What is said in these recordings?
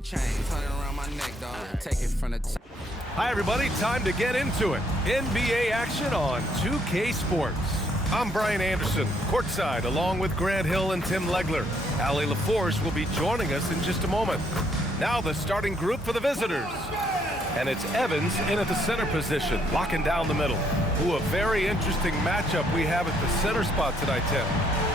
chain, turn it around my neck, dog. Take it from the top. Hi, everybody. Time to get into it. NBA action on 2K Sports. I'm Brian Anderson, courtside, along with Grant Hill and Tim Legler. Allie LaForce will be joining us in just a moment. Now the starting group for the visitors. And it's Evans in at the center position, locking down the middle. Ooh, a very interesting matchup we have at the center spot tonight, Tim.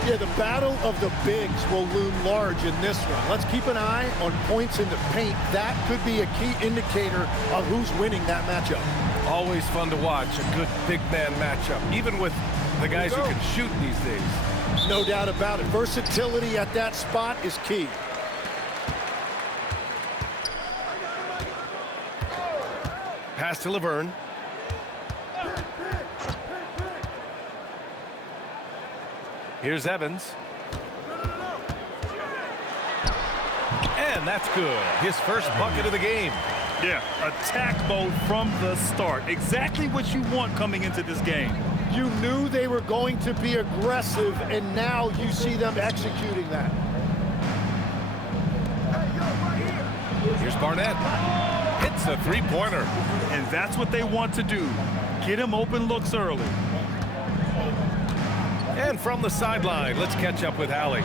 Yeah, the battle of the bigs will loom large in this one. Let's keep an eye on points in the paint. That could be a key indicator of who's winning that matchup. Always fun to watch a good big man matchup, even with the guys who can shoot these days. No doubt about it. Versatility at that spot is key. Pass to Laverne. Here's Evans. And that's good. His first bucket of the game. Yeah, attack mode from the start. Exactly what you want coming into this game. You knew they were going to be aggressive, and now you see them executing that. Here's Barnett. Hits a three-pointer. And that's what they want to do. Get him open looks early. And from the sideline, let's catch up with Allie.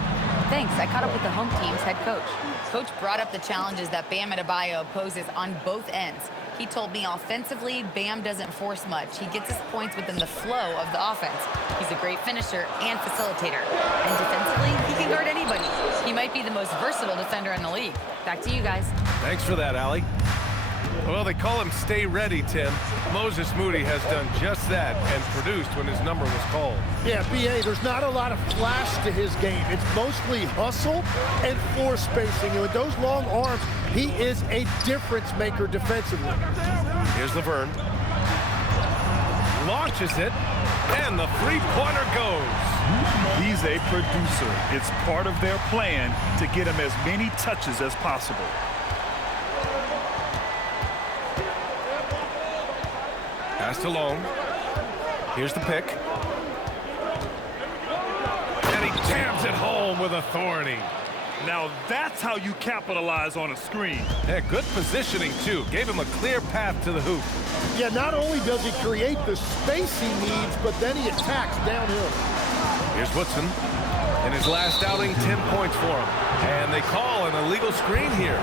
Thanks. I caught up with the home team's head coach. Coach brought up the challenges that Bam Adebayo poses on both ends. He told me offensively, Bam doesn't force much. He gets his points within the flow of the offense. He's a great finisher and facilitator. And defensively, he can guard anybody. He might be the most versatile defender in the league. Back to you guys. Thanks for that, Allie. Well, they call him Stay Ready, Tim. Moses Moody has done just that and produced when his number was called. Yeah, B.A., there's not a lot of flash to his game. It's mostly hustle and floor spacing. And with those long arms, he is a difference maker defensively. Here's Laverne. Launches it, and the three-pointer goes. He's a producer. It's part of their plan to get him as many touches as possible. Passed along. Here's the pick. And he jams it home with authority. Now that's how you capitalize on a screen. Yeah, good positioning, too. Gave him a clear path to the hoop. Yeah, not only does he create the space he needs, but then he attacks downhill. Here's Woodson. In his last outing, 10 points for him. And they call an illegal screen here.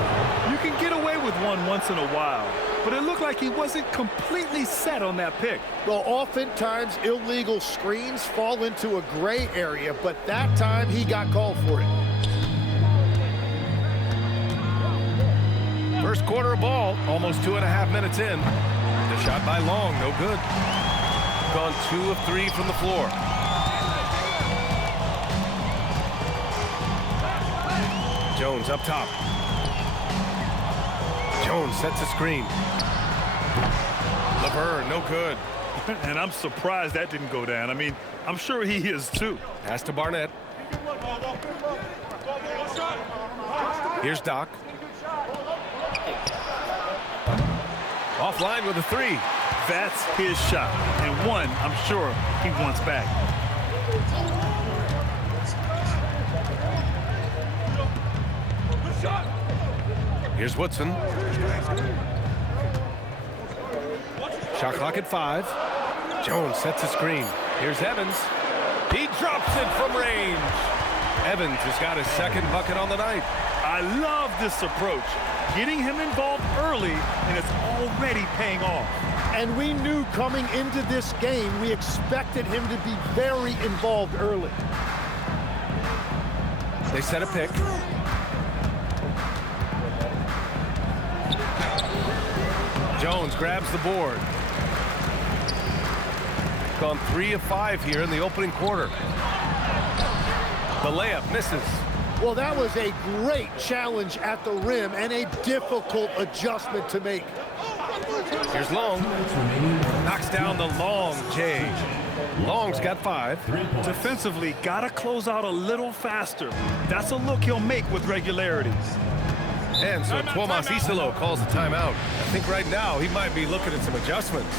You can get away with one once in a while, but it looked like he wasn't completely set on that pick. Well, oftentimes illegal screens fall into a gray area, but that time he got called for it. First quarter of ball, almost 2.5 minutes in. The shot by Long, no good. Gone 2 of 3 from the floor. Jones up top. Jones sets a screen. Laverne, no good. And I'm surprised that didn't go down. I mean, I'm sure he is too. Pass to Barnett. Here's Doc. Offline with a three. That's his shot. And one, I'm sure he wants back. Here's Woodson. Shot clock at 5. Jones sets a screen. Here's Evans. He drops it from range. Evans has got his second bucket on the night. I love this approach. Getting him involved early, and it's already paying off. And we knew coming into this game, we expected him to be very involved early. They set a pick. Jones grabs the board. Gone 3 of 5 here in the opening quarter. The layup misses. Well, that was a great challenge at the rim and a difficult adjustment to make. Here's Long. Knocks down the long J. Long's got 5. Defensively, gotta close out a little faster. That's a look he'll make with regularity. And so Tomas Isalo calls the timeout. I think right now he might be looking at some adjustments.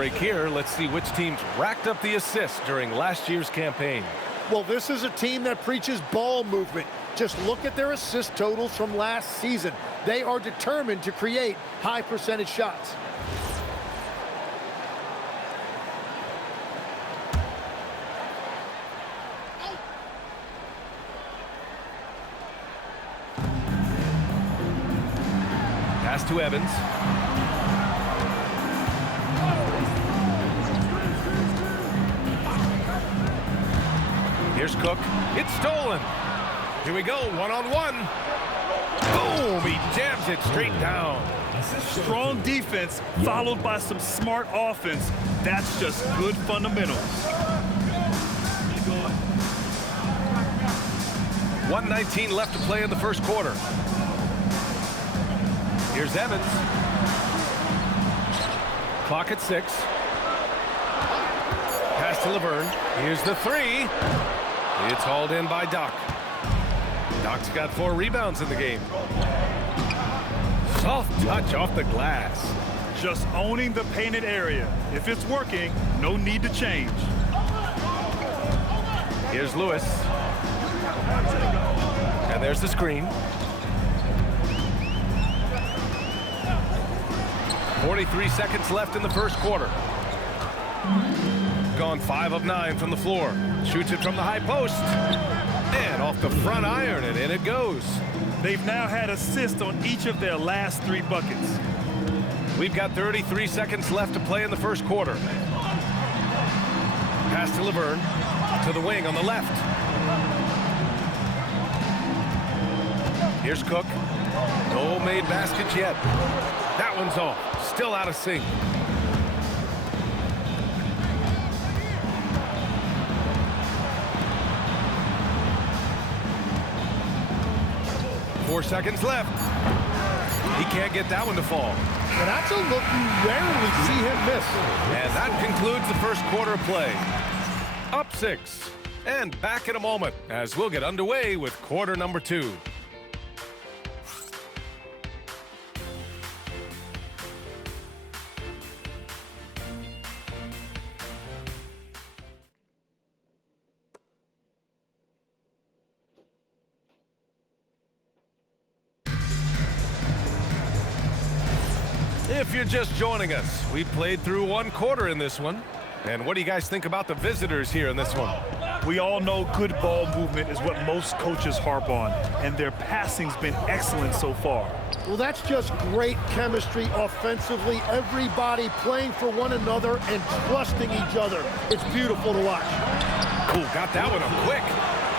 break here. Let's see which teams racked up the assists during last year's campaign. Well, this is a team that preaches ball movement. Just look at their assist totals from last season. They are determined to create high percentage shots. Pass to Evans. Here's Cook. It's stolen. Here we go, one-on-one. Boom, he jams it straight down. Strong defense followed by some smart offense. That's just good fundamentals. 1:19 left to play in the first quarter. Here's Evans. Clock at 6. Pass to Laverne. Here's the 3. It's hauled in by Doc. Doc's got 4 rebounds in the game. Soft touch off the glass. Just owning the painted area. If it's working, no need to change. Here's Lewis. And there's the screen. 43 seconds left in the first quarter. Gone 5 of 9 from the floor. Shoots it from the high post. And off the front iron, and in it goes. They've now had assists on each of their last 3 buckets. We've got 33 seconds left to play in the first quarter. Pass to Laverne. To the wing on the left. Here's Cook. No made baskets yet. That one's off. Still out of sync. Four seconds left. He can't get that one to fall. And that's a look you rarely see him miss. And that concludes the first quarter of play. Up 6. And back in a moment as we'll get underway with quarter number 2. If you're just joining us, we played through 1 quarter in this one. And what do you guys think about the visitors here in this one? We all know good ball movement is what most coaches harp on, and their passing's been excellent so far. Well, that's just great chemistry offensively. Everybody playing for one another and trusting each other. It's beautiful to watch. Oh, got that one up quick.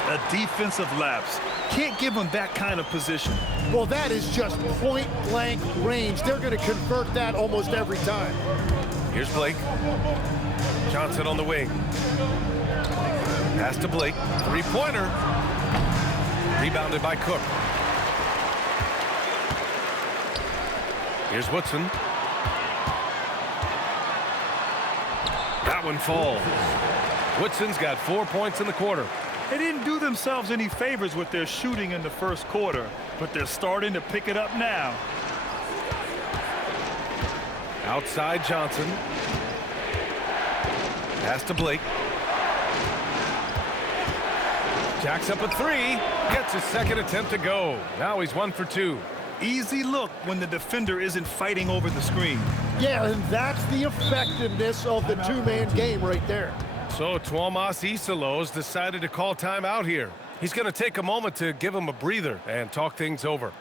A defensive lapse. Can't give them that kind of position. Well, that is just point-blank range. They're going to convert that almost every time. Here's Blake. Johnson on the wing. Pass to Blake. 3-pointer. Rebounded by Cook. Here's Woodson. That one falls. Woodson's got 4 points in the quarter. They didn't do themselves any favors with their shooting in the first quarter, but they're starting to pick it up now. Outside Johnson. Pass to Blake. Jacks up a 3. Gets his second attempt to go. Now he's 1 for 2. Easy look when the defender isn't fighting over the screen. Yeah, and that's the effectiveness of the two-man game right there. So Tuomas Isalos decided to call timeout here. He's going to take a moment to give him a breather and talk things over.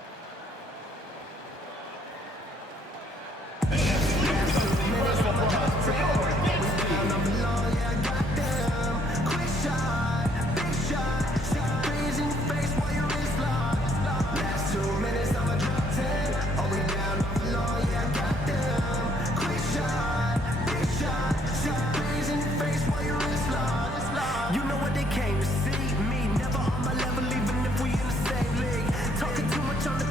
Came to see me, never on my level, even if we in the same league. Talking too much on the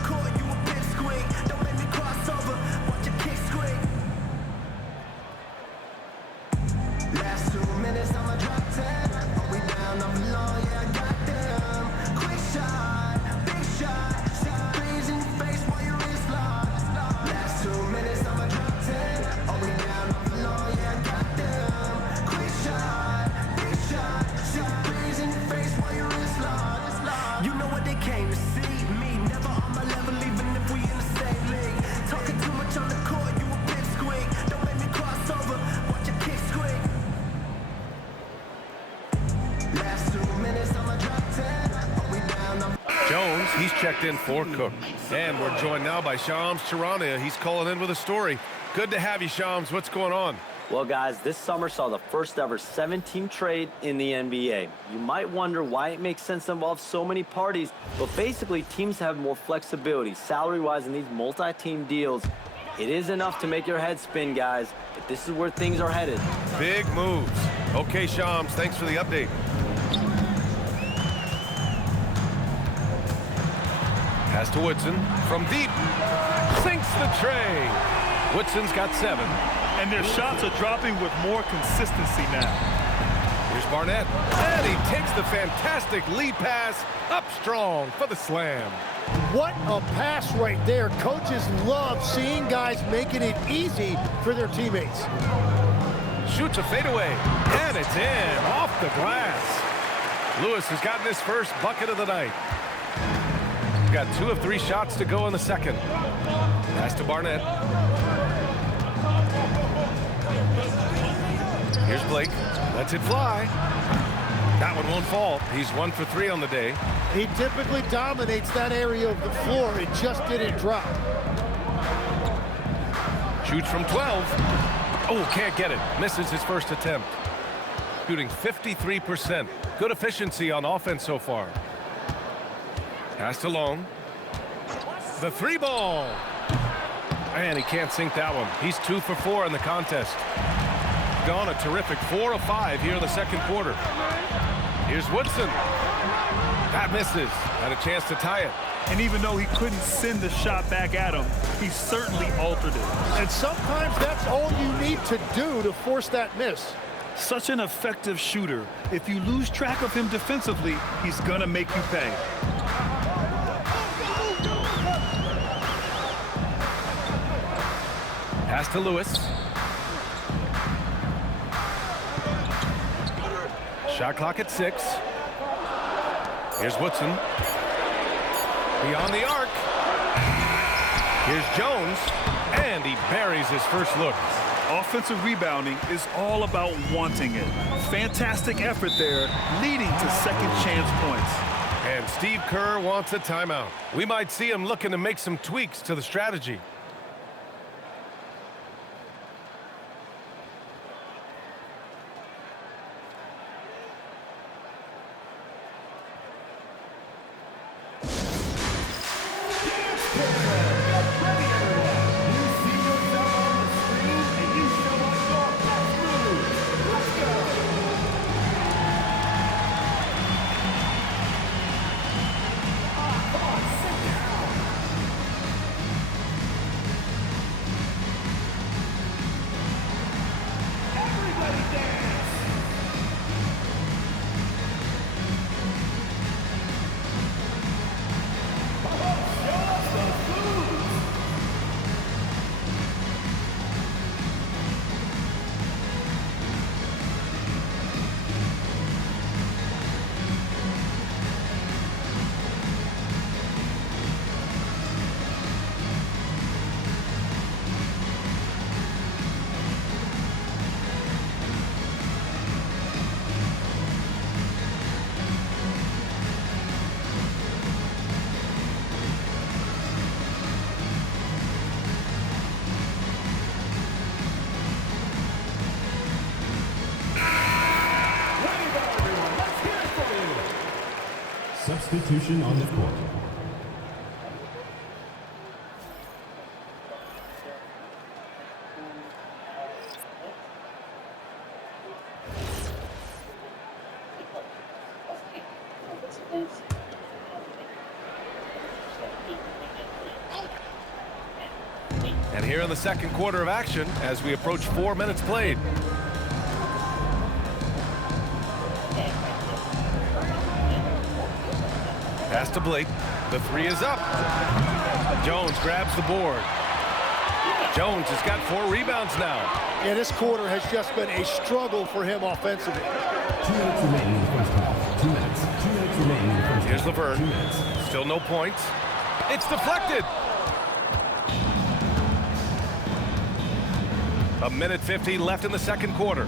He's checked in for Cook. And we're joined now by Shams Charania. He's calling in with a story. Good to have you, Shams. What's going on? Well, guys, this summer saw the first ever 7-team trade in the NBA. You might wonder why it makes sense to involve so many parties, but basically teams have more flexibility salary-wise in these multi-team deals. It is enough to make your head spin, guys, but this is where things are headed. Big moves. Okay, Shams, thanks for the update. Pass to Woodson from deep. Sinks the tray. Woodson's got 7. And their shots are dropping with more consistency now. Here's Barnett. And he takes the fantastic lead pass up strong for the slam. What a pass right there. Coaches love seeing guys making it easy for their teammates. Shoots a fadeaway. And it's in off the glass. Lewis has gotten his first bucket of the night. Got 2 of 3 shots to go in the second. Pass to Barnett. Here's Blake. Lets it fly. That one won't fall. He's 1 for 3 on the day. He typically dominates that area of the floor. It just didn't drop. Shoots from 12. Oh, can't get it. Misses his first attempt. Shooting 53%. Good efficiency on offense so far. Pass to Long. The 3 ball. And he can't sink that one. He's 2 for 4 in the contest. Gone a terrific 4 of 5 here in the second quarter. Here's Woodson. That misses. Had a chance to tie it. And even though he couldn't send the shot back at him, he certainly altered it. And sometimes that's all you need to do to force that miss. Such an effective shooter. If you lose track of him defensively, he's gonna make you pay. Pass to Lewis. Shot clock at 6. Here's Woodson. Beyond the arc. Here's Jones. And he buries his first look. Offensive rebounding is all about wanting it. Fantastic effort there, leading to second chance points. And Steve Kerr wants a timeout. We might see him looking to make some tweaks to the strategy. Substitution on the court. And here in the second quarter of action as we approach 4 minutes played. Pass to Blake. The 3 is up. Jones grabs the board. Jones has got 4 rebounds now. Yeah, this quarter has just been a struggle for him offensively. 2 minutes remaining in the first half. 2 minutes. 2 minutes remaining in the first Here's half. Laverne. 2 minutes. Still no points. It's deflected. A minute 50 left in the second quarter.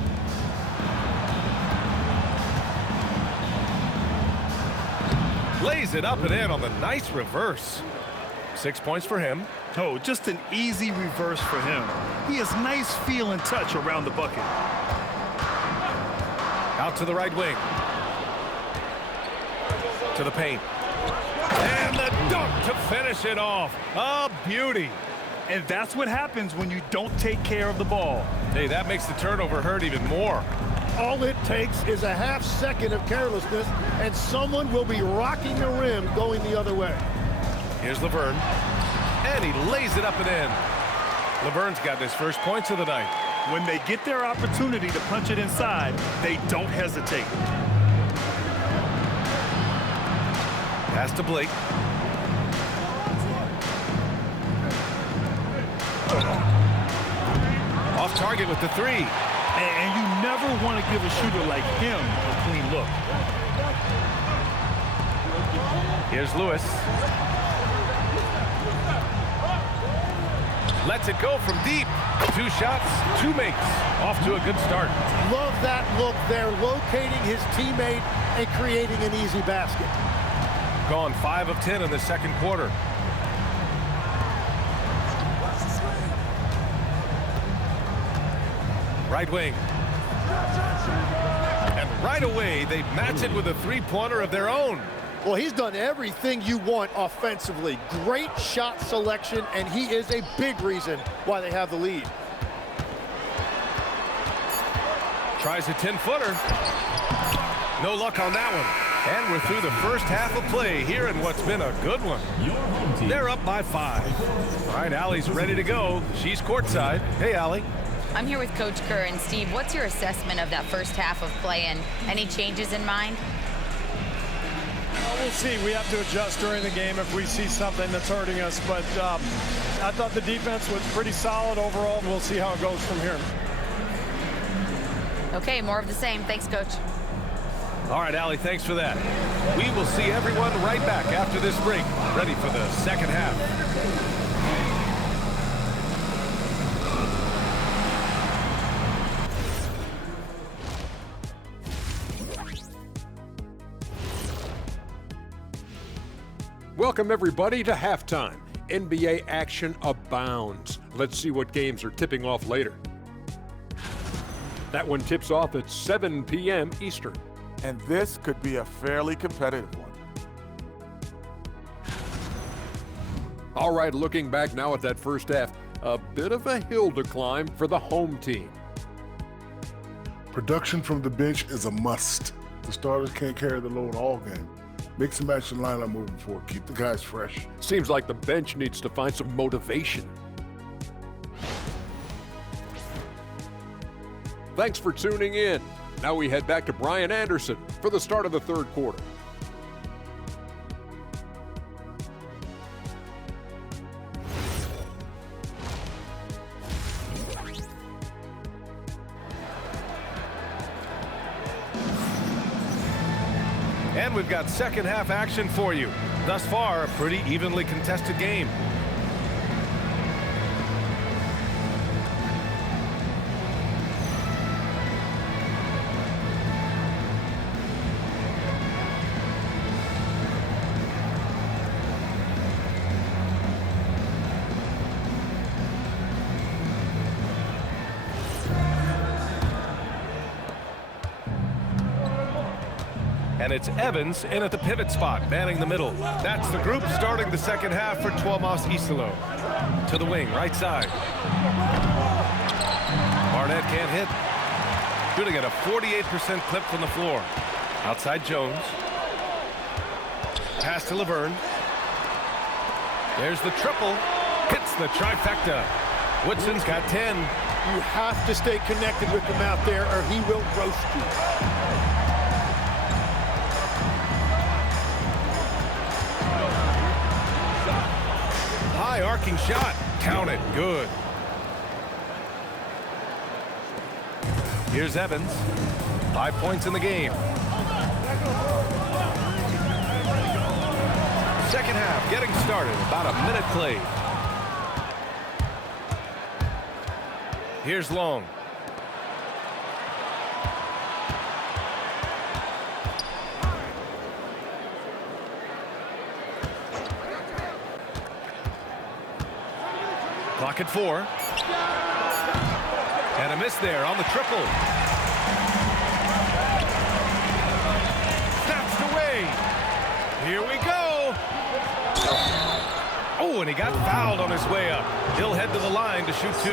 Lays it up and in on the nice reverse. 6 points for him. Oh, just an easy reverse for him. He has nice feel and touch around the bucket. Out to the right wing. To the paint. And the dunk to finish it off. A beauty. And that's what happens when you don't take care of the ball. Hey, that makes the turnover hurt even more. All it takes is a half second of carelessness, and someone will be rocking the rim going the other way. Here's Laverne. And he lays it up and in. Laverne's got his first points of the night. When they get their opportunity to punch it inside, they don't hesitate. Pass to Blake. Off target with the three. And you never want to give a shooter like him a clean look. Here's Lewis. Lets it go from deep. 2 shots, 2 makes. Off to a good start. Love that look there, locating his teammate and creating an easy basket. Gone 5 of 10 in the second quarter. Right wing. And right away, they match it with a three-pointer of their own. Well, he's done everything you want offensively. Great shot selection, and he is a big reason why they have the lead. Tries a 10-footer. No luck on that one. And we're through the first half of play here in what's been a good one. They're up by 5. All right, Allie's ready to go. She's courtside. Hey, Allie. I'm here with Coach Kerr. And Steve, what's your assessment of that first half of play, and any changes in mind? We'll see. We have to adjust during the game if we see something that's hurting us. But I thought the defense was pretty solid overall. We'll see how it goes from here. Okay, more of the same. Thanks, Coach. All right, Allie, thanks for that. We will see everyone right back after this break, ready for the second half. Welcome, everybody, to halftime. NBA action abounds. Let's see what games are tipping off later. That one tips off at 7 p.m. Eastern. And this could be a fairly competitive one. All right, looking back now at that first half, a bit of a hill to climb for the home team. Production from the bench is a must. The starters can't carry the load all game. Mix and match the lineup moving forward. Keep the guys fresh. Seems like the bench needs to find some motivation. Thanks for tuning in. Now we head back to Brian Anderson for the start of the third quarter. And we've got second half action for you. Thus far, a pretty evenly contested game. And it's Evans in at the pivot spot, manning the middle. That's the group starting the second half for Tuomas Isalo. To the wing, right side. Barnett can't hit. Shooting at a 48% clip from the floor. Outside Jones. Pass to Laverne. There's the triple. Hits the trifecta. Woodson's got 10. You have to stay connected with him out there or he will roast you. High arcing shot. Count it. Good. Here's Evans. 5 points in the game. Second half getting started. About a minute played. Here's Long. Clock at 4. And a miss there on the triple. Snatched away. Here we go. Oh, and he got fouled on his way up. He'll head to the line to shoot 2.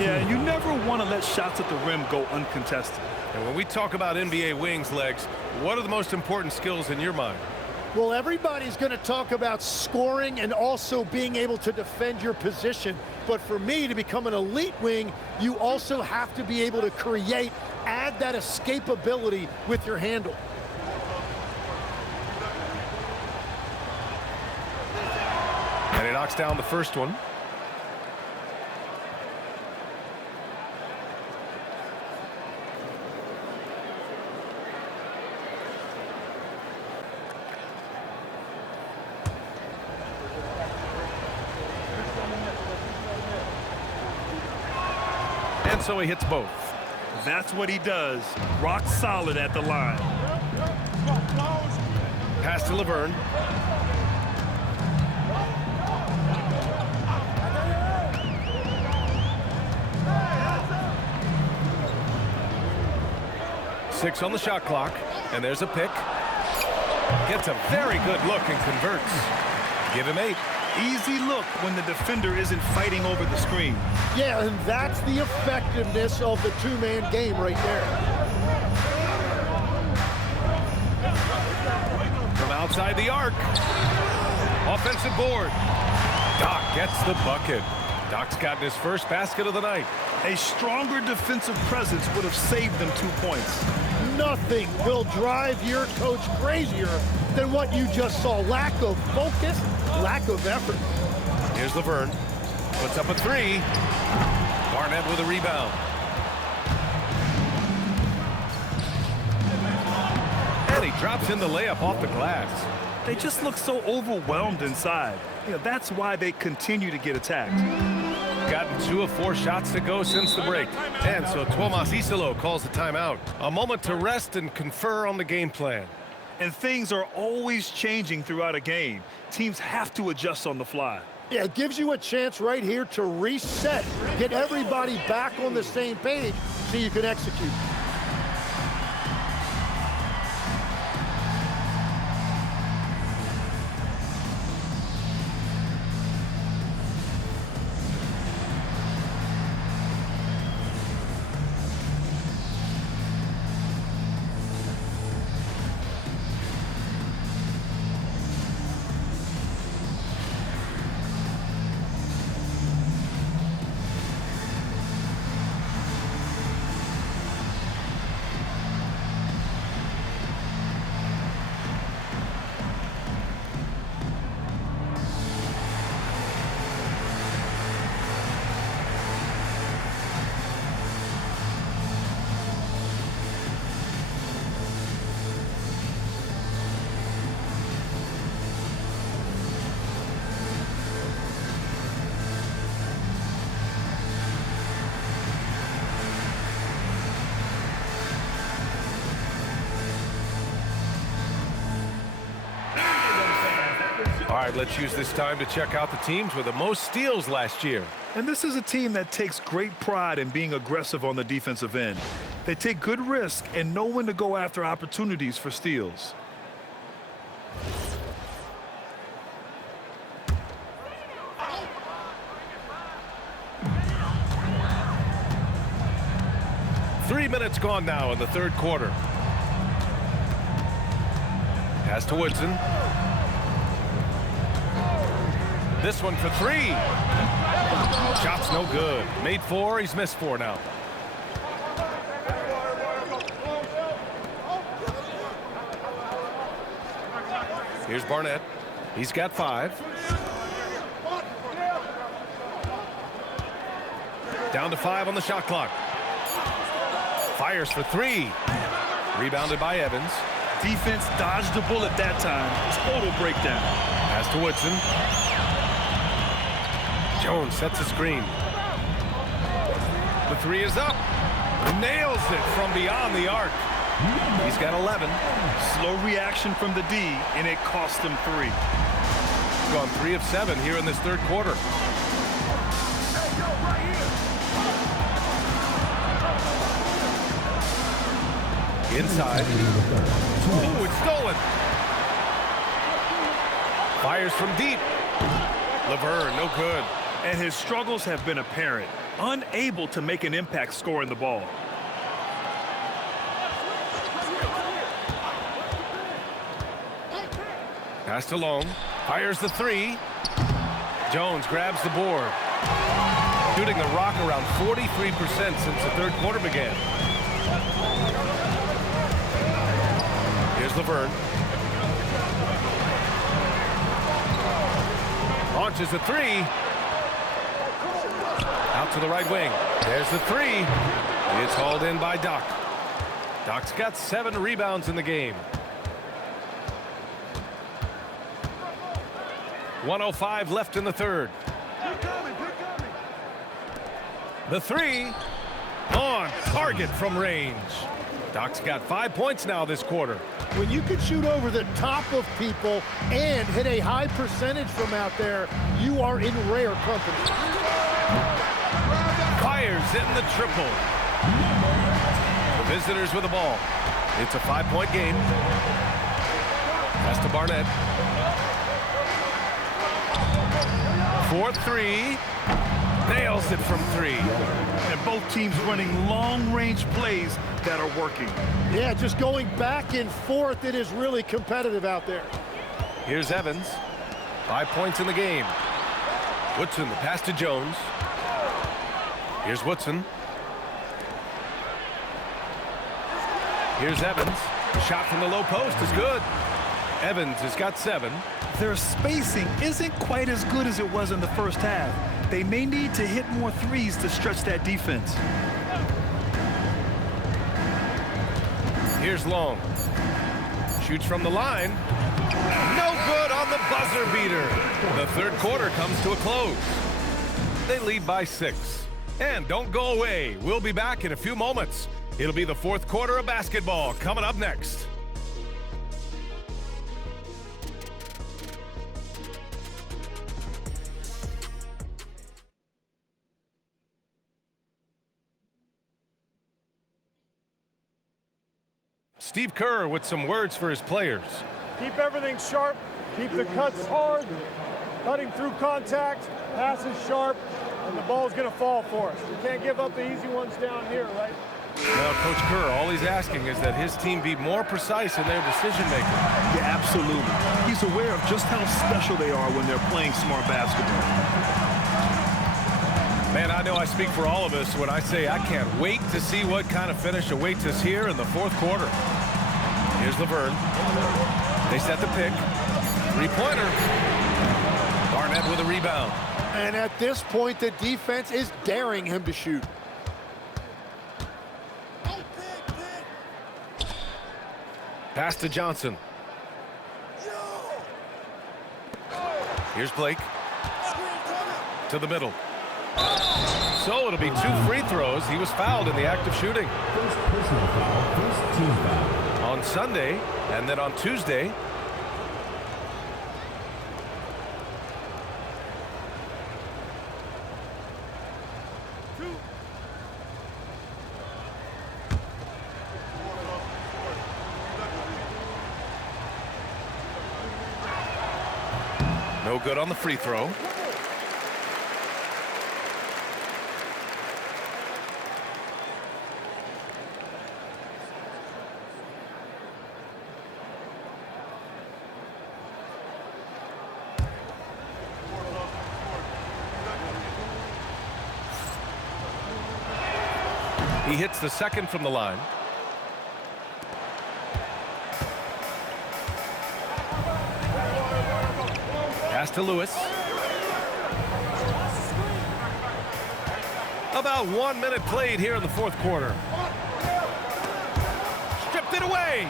Yeah, you never want to let shots at the rim go uncontested. And when we talk about NBA wings, Legs, what are the most important skills in your mind? Well, everybody's going to talk about scoring and also being able to defend your position. But for me, to become an elite wing, you also have to be able to create, add that escapability with your handle. And he knocks down the first one. And so he hits both. That's what he does. Rock solid at the line. Pass to Laverne. Six on the shot clock, and there's a pick. Gets a very good look and converts. Give him 8. Easy look when the defender isn't fighting over the screen. Yeah, and that's the effectiveness of the two-man game right there. From outside the arc. Offensive board. Doc gets the bucket. Doc's gotten his first basket of the night. A stronger defensive presence would have saved them 2 points. Nothing will drive your coach crazier than what you just saw. Lack of focus, lack of effort. Here's Laverne. Puts up a 3. Barnett with a rebound. And he drops in the layup off the glass. They just look so overwhelmed inside. You know, that's why they continue to get attacked. Gotten 2 of 4 shots to go since the break. And so Tuomas Isalo calls the timeout. A moment to rest and confer on the game plan. And things are always changing throughout a game. Teams have to adjust on the fly. Yeah, it gives you a chance right here to reset, get everybody back on the same page so you can execute. All right, let's use this time to check out the teams with the most steals last year. And this is a team that takes great pride in being aggressive on the defensive end. They take good risk and know when to go after opportunities for steals. Three minutes gone now in the third quarter. Pass to Woodson. This one for 3. Shot's no good. Made 4. He's missed 4 now. Here's Barnett. He's got 5. Down to 5 on the shot clock. Fires for 3. Rebounded by Evans. Defense dodged the bullet that time. Total breakdown. Pass to Woodson. Jones sets a screen. The 3 is up. Nails it from beyond the arc. He's got 11. Slow reaction from the D, and it cost him 3. Gone 3 of 7 here in this third quarter. Inside. Ooh, it's stolen. Fires from deep. Laverne, no good. And his struggles have been apparent. Unable to make an impact scoring the ball. Pass to Long. Fires the three. Jones grabs the board. Shooting the rock around 43% since the third quarter began. Here's Laverne. Launches a three. Out to the right wing. There's the three. It's hauled in by Doc. Doc's got 7 rebounds in the game. 1:05 left in the third. The three on target from range. Doc's got 5 points now this quarter. When you can shoot over the top of people and hit a high percentage from out there, you are in rare company. Fires in the triple. The visitors with the ball. It's a 5-point game. Pass to Barnett. 4-3. Nails it from 3. And both teams running long-range plays that are working. Yeah, just going back and forth. It is really competitive out there. Here's Evans. 5 points in the game. Woodson, the pass to Jones. Here's Woodson. Here's Evans. Shot from the low post is good. Evans has got 7. Their spacing isn't quite as good as it was in the first half. They may need to hit more threes to stretch that defense. Here's Long. Shoots from the line. No good on the buzzer beater. The third quarter comes to a close. They lead by 6. And don't go away. We'll be back in a few moments. It'll be the fourth quarter of basketball coming up next. Steve Kerr with some words for his players. Keep everything sharp. Keep the cuts hard. Cutting through contact. Passes sharp. And the ball's going to fall for us. We can't give up the easy ones down here, right? Well, Coach Kerr, all he's asking is that his team be more precise in their decision-making. Yeah, absolutely. He's aware of just how special they are when they're playing smart basketball. Man, I know I speak for all of us when I say I can't wait to see what kind of finish awaits us here in the fourth quarter. Here's Laverne. They set the pick. Three-pointer. Barnett with a rebound. And at this point, the defense is daring him to shoot. Pass to Johnson. Here's Blake. To the middle. So it'll be 2 free throws. He was fouled in the act of shooting. First personal foul, first team foul. On Sunday, and then on Tuesday. No good on the free throw. He hits the second from the line. Pass to Lewis. About 1 minute played here in the fourth quarter. Stripped it away.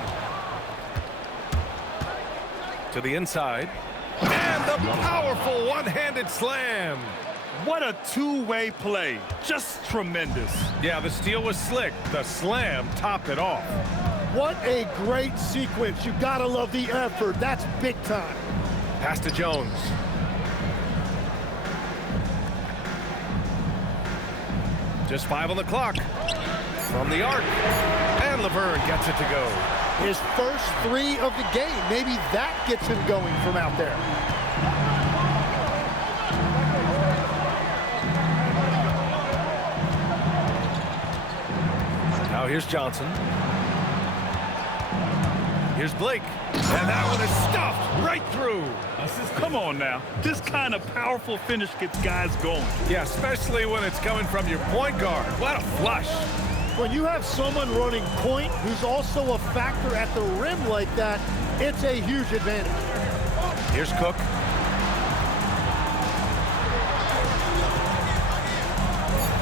To the inside. And the powerful one-handed slam. What a two-way play. Just tremendous. Yeah, the steal was slick. The slam topped it off. What a great sequence. You gotta love the effort. That's big time. Pass to Jones. Just 5 on the clock. From the arc. And And Laverne gets it to go. His first 3 of the game. Maybe that gets him going from out there. Now here's Johnson. Here's Blake. And that one is stuffed right through. Come on now. This kind of powerful finish gets guys going. Yeah, especially when it's coming from your point guard. What a flush. When you have someone running point who's also a factor at the rim like that, it's a huge advantage. Here's Cook.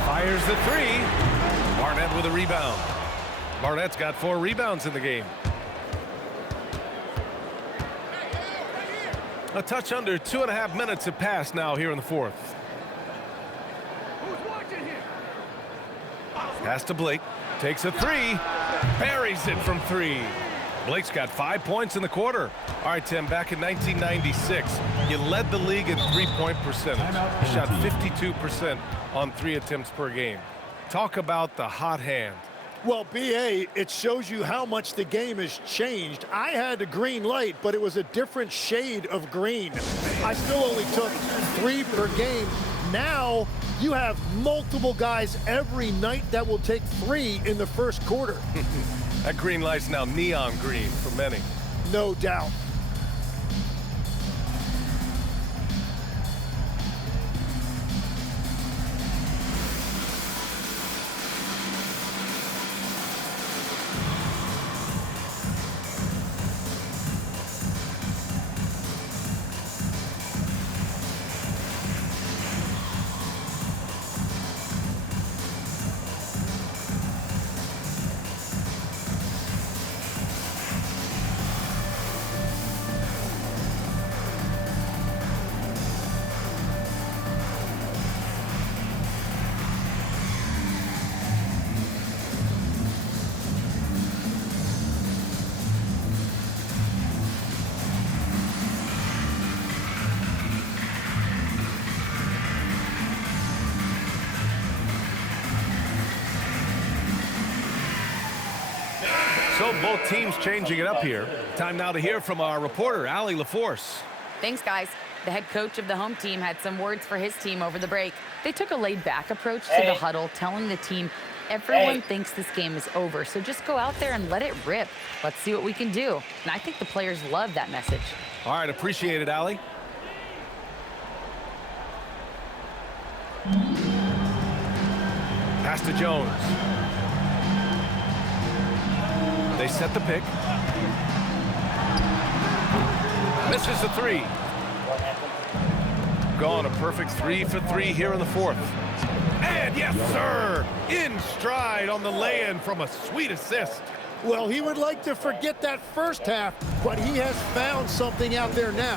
Fires the 3. Barnett with a rebound. Barnett's got 4 rebounds in the game. A touch under 2.5 minutes have passed now here in the 4th. Pass to Blake. Takes a 3. Buries it from 3. Blake's got 5 points in the quarter. All right, Tim, back in 1996, you led the league in three-point percentage. You shot 52% on 3 attempts per game. Talk about the hot hand. Well, B.A., it shows you how much the game has changed. I had a green light, but it was a different shade of green. I still only took 3 per game. Now you have multiple guys every night that will take 3 in the first quarter. That green light's now neon green for many. No doubt. So both teams changing it up here. Time now to hear from our reporter, Allie LaForce. Thanks, guys. The head coach of the home team had some words for his team over the break. They took a laid-back approach to the huddle, telling the team everyone thinks this game is over, so just go out there and let it rip. Let's see what we can do. And I think the players love that message. All right, appreciate it, Allie. Pass to Jones. They set the pick. Misses the 3. Gone a perfect 3 for 3 here in the 4th. And yes, sir, in stride on the lay-in from a sweet assist. Well, he would like to forget that first half, but he has found something out there now.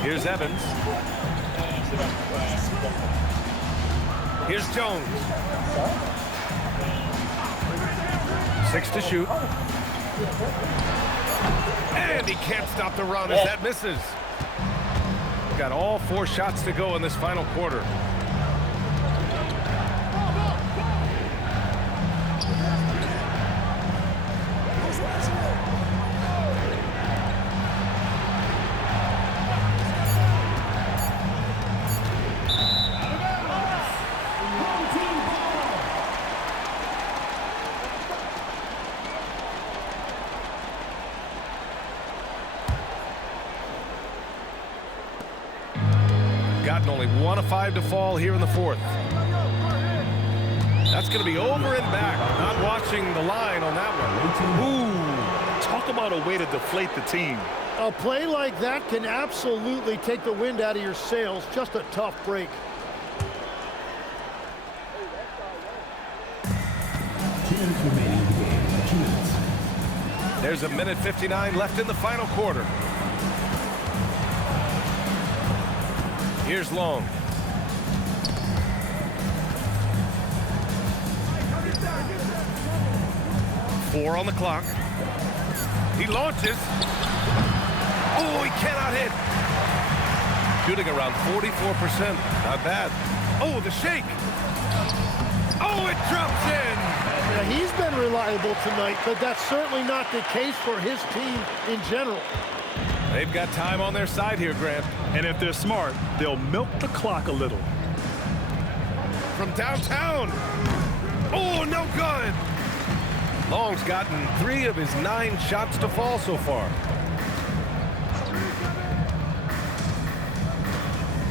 Here's Evans. Here's Jones. 6 to shoot. And he can't stop the run as that misses. Got all 4 shots to go in this final quarter. Gotten only 1 of 5 to fall here in the 4th. That's going to be over and back. Not watching the line on that one. Ooh, talk about a way to deflate the team. A play like that can absolutely take the wind out of your sails. Just a tough break. 2 minutes remaining in the game. 2 minutes. There's a minute 59 left in the final quarter. Here's Long. Four on the clock. He launches. Oh, he cannot hit. Shooting around 44%. Not bad. Oh, the shake. Oh, it drops in. Now, he's been reliable tonight, but that's certainly not the case for his team in general. They've got time on their side here, Grant. And if they're smart, they'll milk the clock a little. From downtown. Oh, no good. Long's gotten 3 of his 9 shots to fall so far.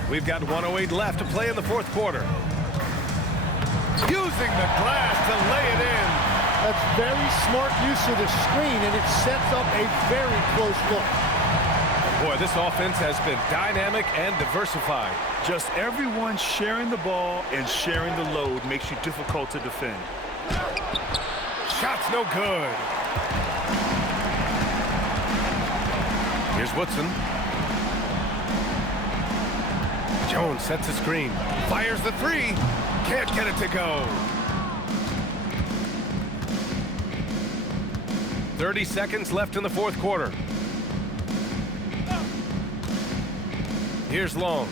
We've got 1:08 left to play in the fourth quarter. Using the glass to lay it in. That's very smart use of the screen, and it sets up a very close look. Boy, this offense has been dynamic and diversified. Just everyone sharing the ball and sharing the load makes you difficult to defend. Shot's no good. Here's Woodson. Jones sets a screen. Fires the 3. Can't get it to go. 30 seconds left in the fourth quarter. Here's Long.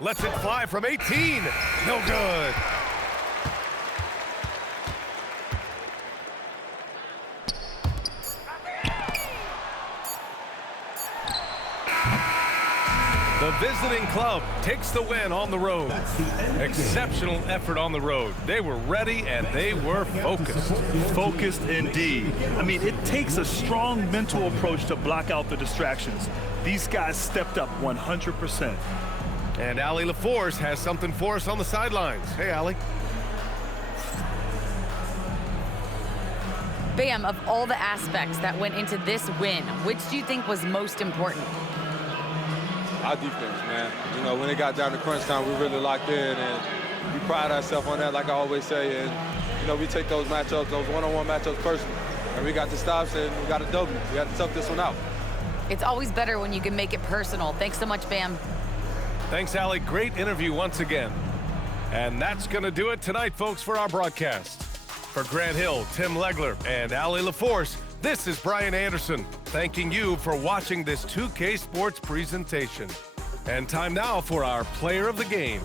Lets it fly from 18. No good. The visiting club takes the win on the road. Exceptional effort on the road. They were ready and they were focused. Focused indeed. I mean, it takes a strong mental approach to block out the distractions. These guys stepped up 100%. And Allie LaForce has something for us on the sidelines. Hey, Allie. Bam, of all the aspects that went into this win, which do you think was most important? Our defense, man. You know, when it got down to crunch time, we really locked in, and we pride ourselves on that, like I always say. And, you know, we take those matchups, those one-on-one matchups personally. And we got the stops, and we got a W. We had to tough this one out. It's always better when you can make it personal. Thanks so much, Bam. Thanks, Allie. Great interview once again. And that's going to do it tonight, folks, for our broadcast. For Grant Hill, Tim Legler, and Allie LaForce, this is Brian Anderson, thanking you for watching this 2K Sports presentation. And time now for our player of the game.